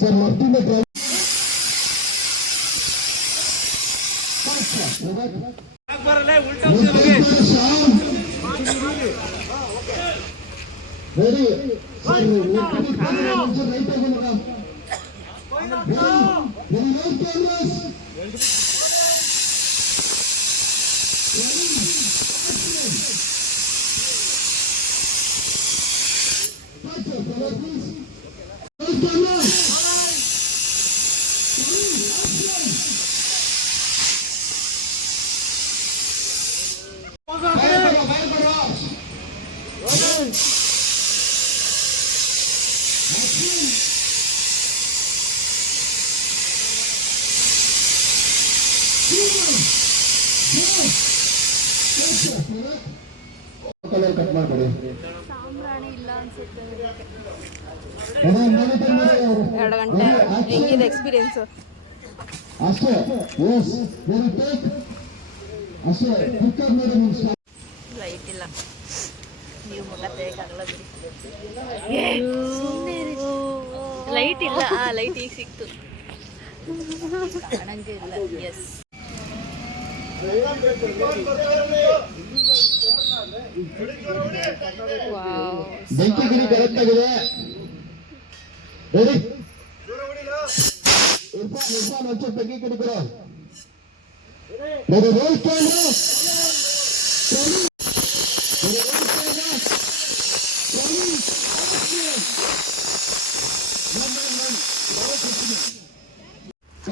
Sir Mufti में very colour cut ಮಾಡ್ಕೊಡಿ. ಸಾಂಬ್ರಾಣಿ ಇಲ್ಲ ಅನ್ಸುತ್ತೆ. 2 ಗಂಟೆ ಹೆಂಗಿದೆ ಎಕ್ಸ್ಪೀರಿಯನ್ಸ್? ಅಷ್ಟೇ ಎಸ್ ವೆರಿ ಟೇಕ್ ಅಷ್ಟೇ ಕುಕ್ಕರ್ ನೋಡಿ ನೀವು ಲೈಟ್ ಇಲ್ಲ, ನೀವು ಮುಖ ತೆಗೆಯಕ್ಕಾಗಲ್ಲ ಬಿಡಿ. ಲೈಟ್ ಇಲ್ಲ. ಲೈಟ್ ಈಗ ಸಿಕ್ತು, ಕಾಣಂಗೆ ಇಲ್ಲ. ಎಸ್ ಬೆಂಕಿ ಗಿರಿ ಕರೆಕ್ಟ್ ಆಗಿದೆ. ರೆಡಿ ಇರ್ಫಾನ್ ಒಂಚೂರು ಬೆಂಕಿ ಗಿರಿ ಕೊಡು. Ready roll camera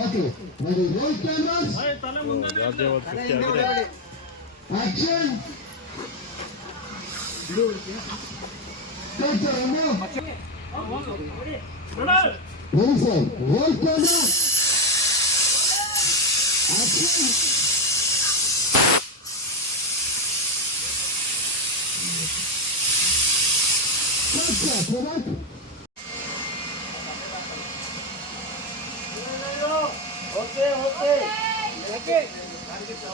okay ready roll cameras action Take your move. Ready, sir. Roll camera. Action. Okay.